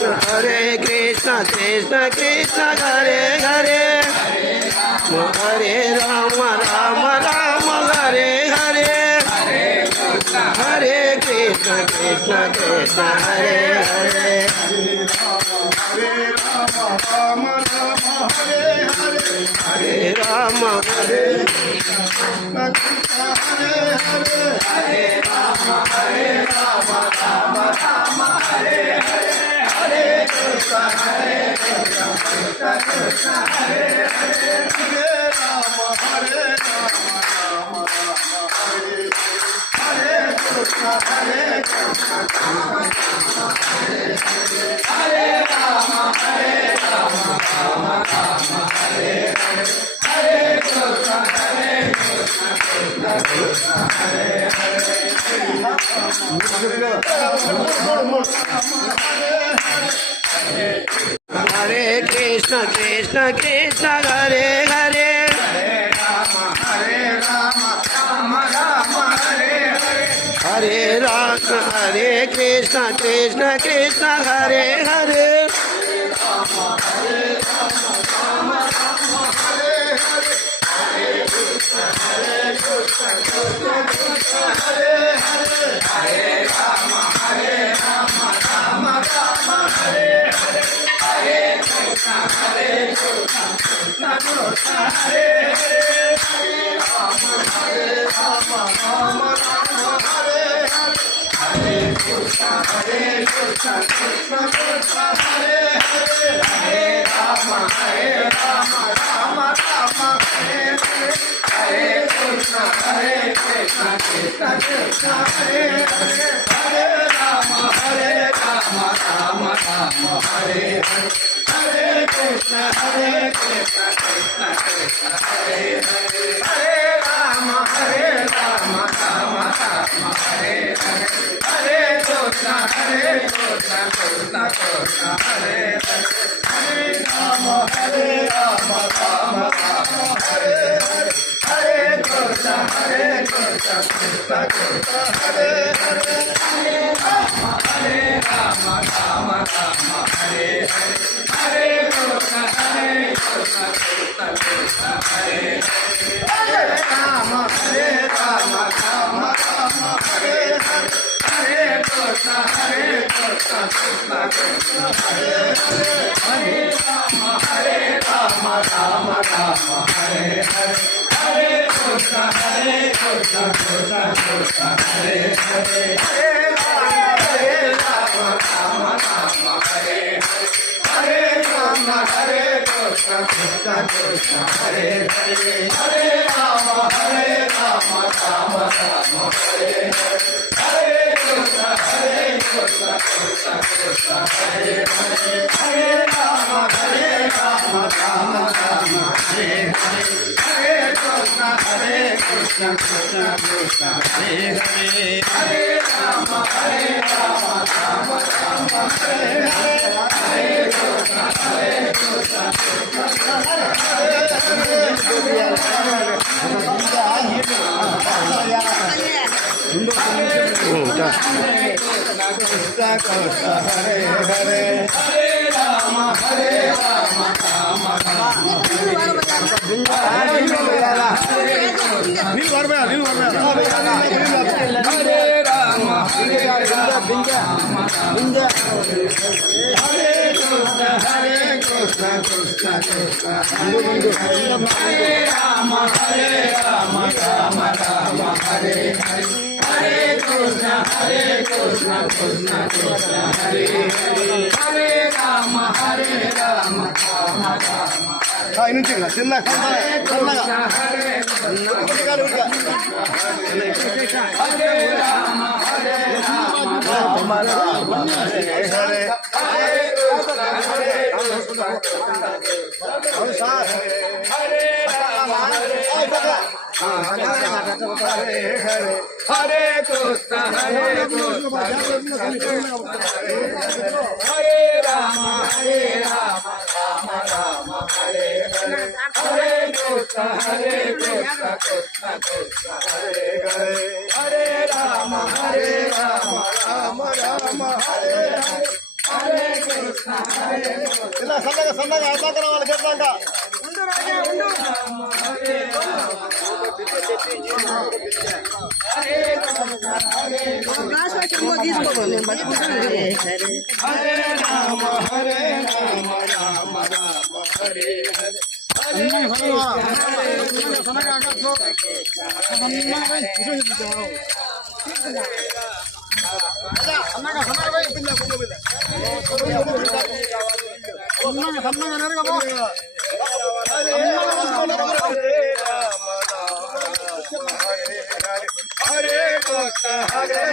Hare Krishna Krishna Krishna Hare Hare Hare Rama Rama Rama Hare Hare Hare Krishna Krishna Krishna Hare Hare Hare Rama Hare Rama Hare Krishna Krishna Hare Hare Hare Rama Rama Rama Hare Hare Hare Krishna Krishna Krishna Hare Hare Hare Rama Rama Hare Hare Krishna Hare Krishna Hare Hare Rama Rama Rama Hare Hare Hare Krishna Krishna Krishna Hare Hare Krishna Krishna Krishna Hare Hare Hare Rama Rama Rama Hare Hare Hare Rama Hare Krishna Krishna Krishna Hare Hare Krishna Hare Hare Hare Ram हरे राम राम राम हरे हरे हरे कृष्ण कृष्ण कृष्ण हरे हरे हरे राम राम राम हरे हरे हरे कृष्ण कृष्ण कृष्ण हरे हरे हरे राम राम राम हरे हरे हरे कृष्ण हरे हरे हरे राम राम राम हरे कृष्ण कृष्ण कृष्ण हरे राम राम राम हरे हरे हरे कृष्ण कृष्ण कृष्ण हरे हरे हरे राम राम నుంచి చిన్న హరే రామ హరే हरे कृष्ण हरे राम राम राम हरे हरे हरे कृष्ण कृष्ण कृष्ण हरे हरे हरे राम राम राम हरे हरे हरे कृष्ण ఇలా సన్నగా సన్నగా అర్థాకర వాళ్ళు చేద్దాంట ఉండు రాజా ఉండు Hare class వచ్చేమో తీసుకోవాలి హరే రామ రామ రామ హరే హరే హరే సన్నగా సన్నగా సన్నగా పిల్ల పిల్ల సన్నగా సన్నగా నెరగబో Hare Hare Krishna Hare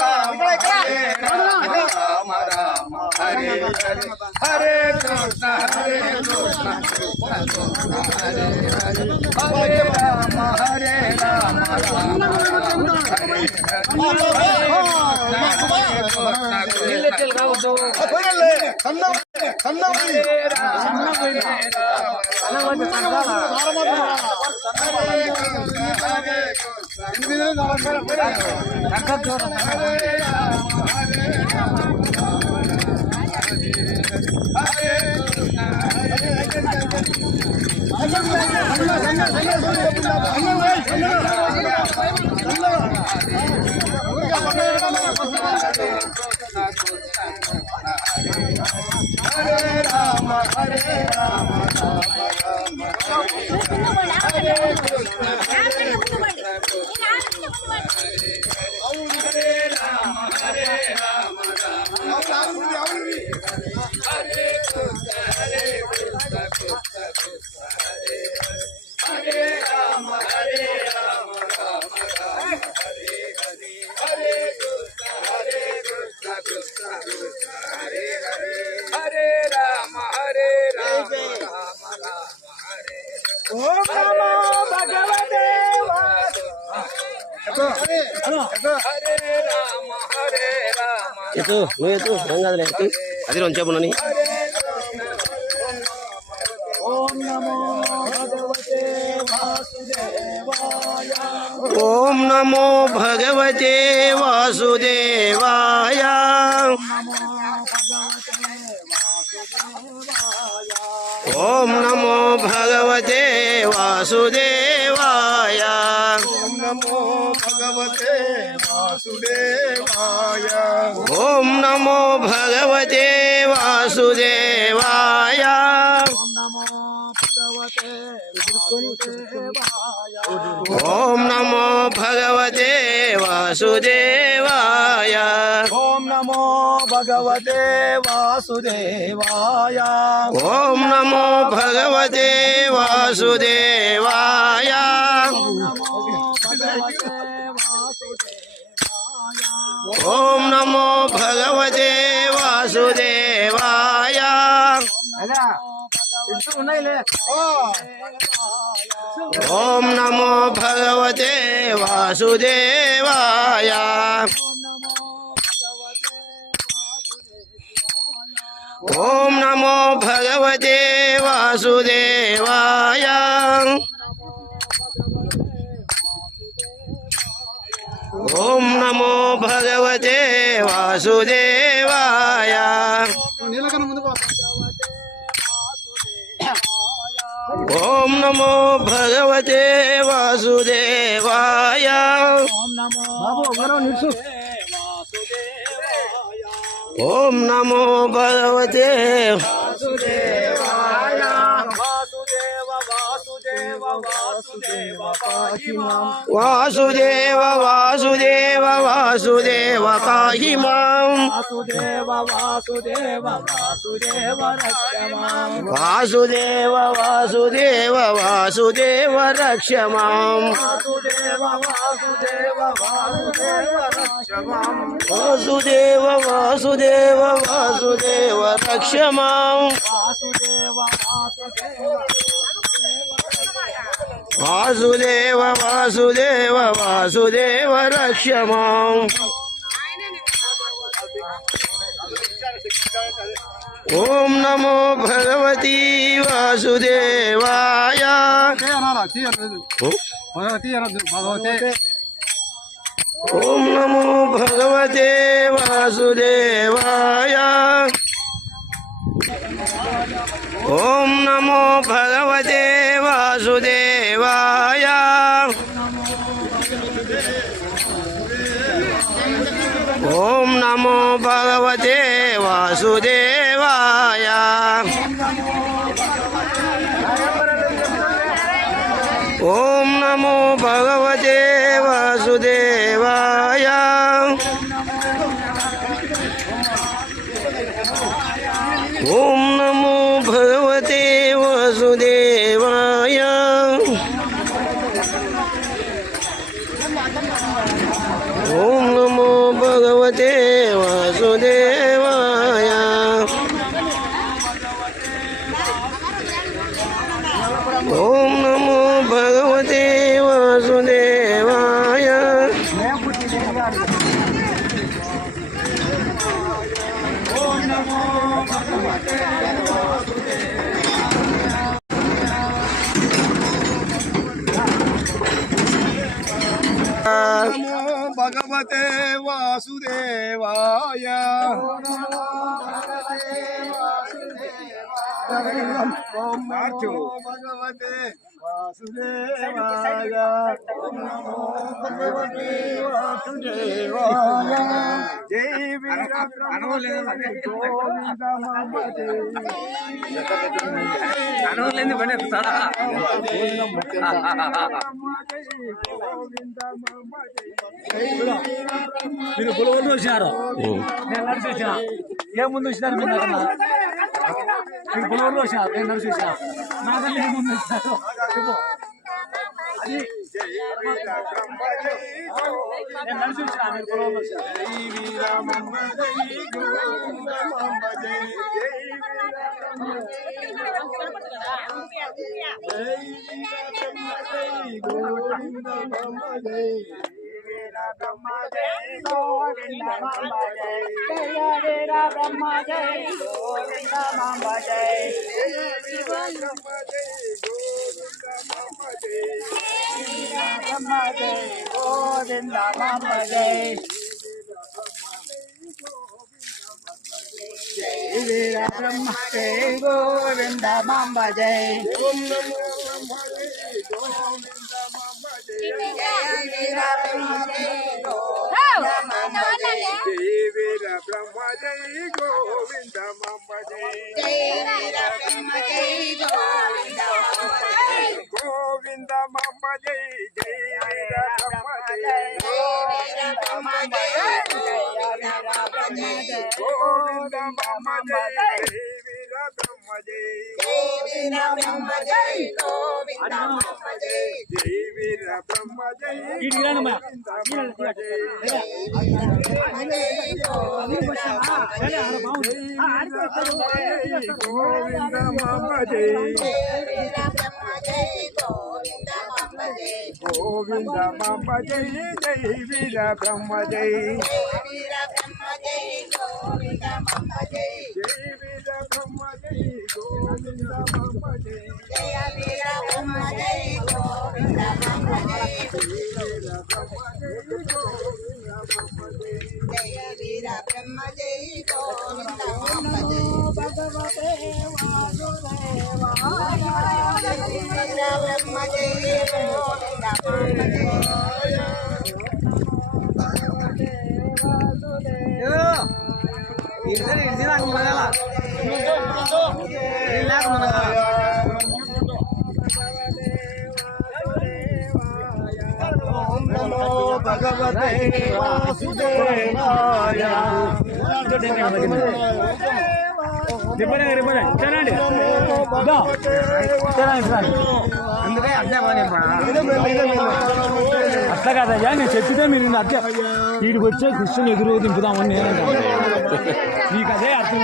Rama Rama Rama Hare Hare Hare Krishna Hare Rama Rama itu lu itu enggak ada itu tadi loncat mana nih Om Namo Bhagavate Vasudevaya Om Namo Bhagavate Vasudevaya Om Namo Bhagavate Vasudevaya Om Namo Bhagavate Vasudevaya Om Namo Bhagavate Vasudevaya Om Namo भगवते वासुदेवाय ओम नमो भगवते वासुदेवाय ओम नमो भगवते वासुदेवाय ओम नमो भगवते वासुदेवाय ओम नमो भगवते वासुदेवाय ओम नमो भगवते वासुदेवाय ओम नमो भगवते वासुदेवाय ओम नमो भगवते वासुदेवाय वासुदेव वासुदेव वासुदेव पाहि मां वासुदेव वासुदेव वासुदेव पाहि मां वासुदेव वासुदेव वासुदेव रक्ष मां वासुदेव वासुदेव वासुदेव रक्ष मां वासुदेव वासुदेव वासुदेव रक्ष मां वासुदेव वासुदेव वासुदेव रक्ष मां वासुदेव वासुदेव वासुदेव वासुदेव रक्ष मां ओम नमो भगवती वासुदेवाय ओम नमो भगवते वासुदेवाय ओम नमो भगवते वासुदेवाय ओम नमो भगवते वासुदेवाय ओम नमो भगवते वासुदेवाय ओम नमो भगवते वासुदेवाय ओम नमो भगवते वासुदेवाय ओम नमो भगवते वासुदेवाय नमो भगवते वासुदेवाय ओम नमो भगवते वासुदेवाय ओम नमो भगवते वासुदेवाय जय वीर गोविंद ममते మీరు పులవలు చూసినారు నేను నడిచి వచ్చిన ఏముందు వచ్చినారు మీరు నాకన్నా మీరు పులవలు వచ్చినారు నేను నడిచి వచ్చిన నాకన్నా ఏముందు వచ్చినారు అది నేను నడిచి వచ్చిన మీరు పులవలు ब्रह्म जय गोविंद मांब जय ओम नमो वीर ब्रह्म जय गोविंद मांब जय गोविंद मांब जय जय वीर ब्रह्म जय గోవింద మమ్మ జై జై వీర బ్రహ్మ జై జై వీర బ్రహ్మ జై గోవింద మమ్మ జై జయ వీర బ్రహ్మ జై గోవింద మమ్మ జై జయ వీర బ్రహ్మ జై గోవింద మమ్మ జై భగవతే బ్రహ్మ జై గోవింద భగవతే వాసుదేవాయ అట్లా కాదయ్యా నేను చెప్పితే మీరు అట్లా వీడికి వచ్చే కృష్ణుని ఎదురు దింపుదామని నేను నీకు అదే అర్థం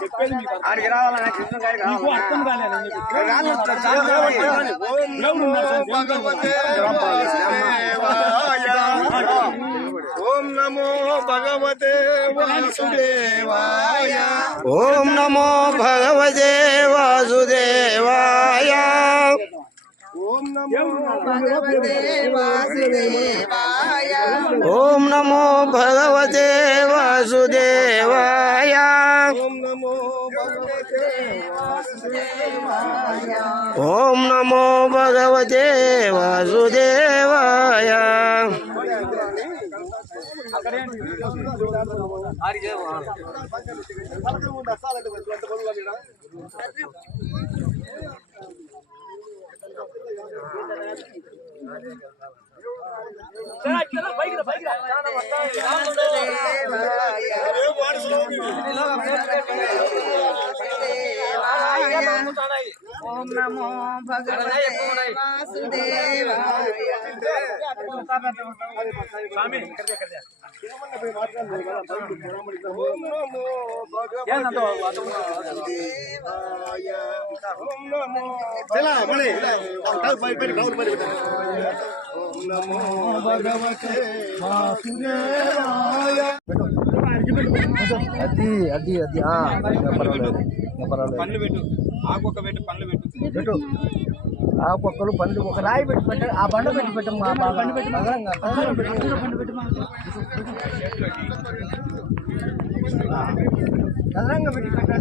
చెప్పేది మీకు అర్థం కాలేదు ఓం నమో భగవతే వాసుదేవాయ ఓం నమో భగవతే వాసుదేవాయ ఓం నమో భగవతే వాసుదేవాయ ఓం నమో భగవతే వాసుదేవాయ ఓం నమో భగవతే వాసుదేవాయ ఓం నమో భగవతే వాసుదేవాయ ఓం నమో భగవతే వాసుదేవాయ ఓం నమో భగవతే వాసుదేవాయ అది అది అది పర్వాలేదు పండ్లు పెట్టు ఆకొక పెట్టు పండ్లు పెట్టు ఆ పక్కలు బండ్లు ఒక రాయి పెట్టి పెట్టారు ఆ బండ పెట్టి పెట్టమ్మా బండి పెట్టి చదరంగా పెట్టి పెట్టండి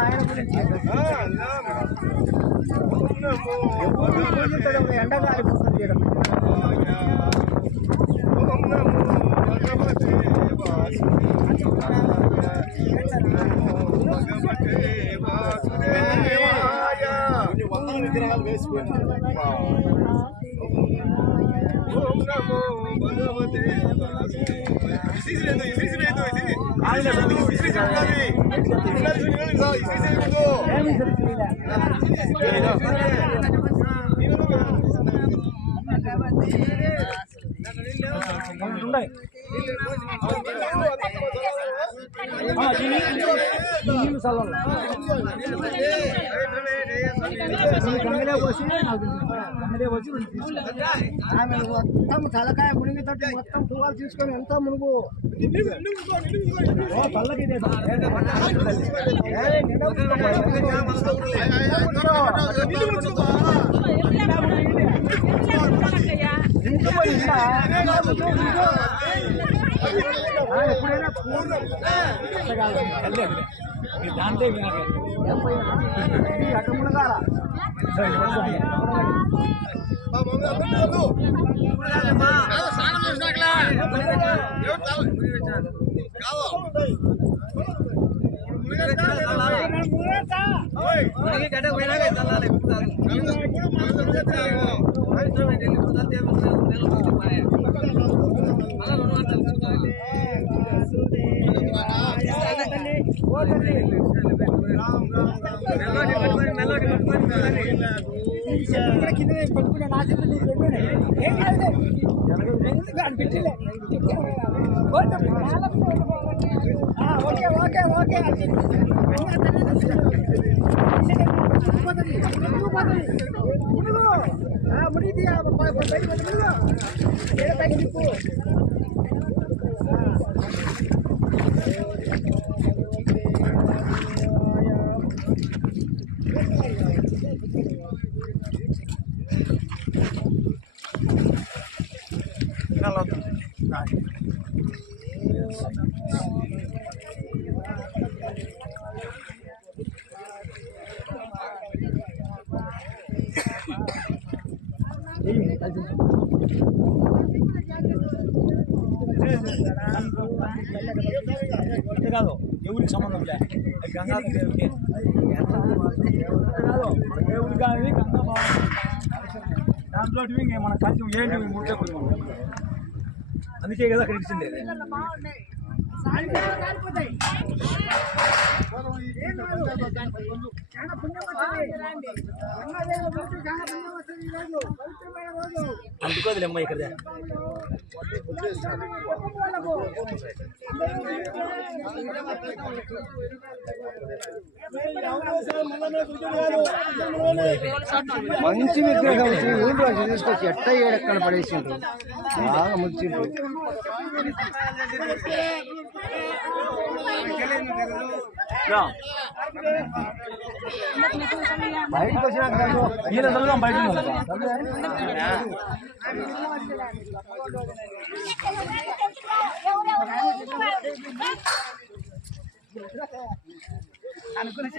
ఆయన గురించి ఎండగా అయిపోతుంది విగ్రహాలు వేసిపోయినారు. ఓం నమో భగవతే మొత్తం తలకాయ మునిగితోటి మొత్తం తువాలు తీసుకొని ఎంత మునుగు తల్లకి ఎప్పుడైనా దాంట్లో అక్కడ మునగాల స్నానం కాదు ఎవరికి సంబంధం లే గంగా దేవుడికి కాదు దేవుడి కానీ గంగా దాంట్లో మన కలిసి ఏంటి ముట్టే అందుకే కదా అక్కడ ఇచ్చింది అందుకోదులేమ్మా ఇక్కడ మంచి విగ్రహం ఊళ్ళో తీసుకొచ్చి ఎట్ట ఏడెక్కడ పడేసిండ్రు బాగా ముచ్చిండ్రు బయటకు వచ్చినాక బయట అనుకుని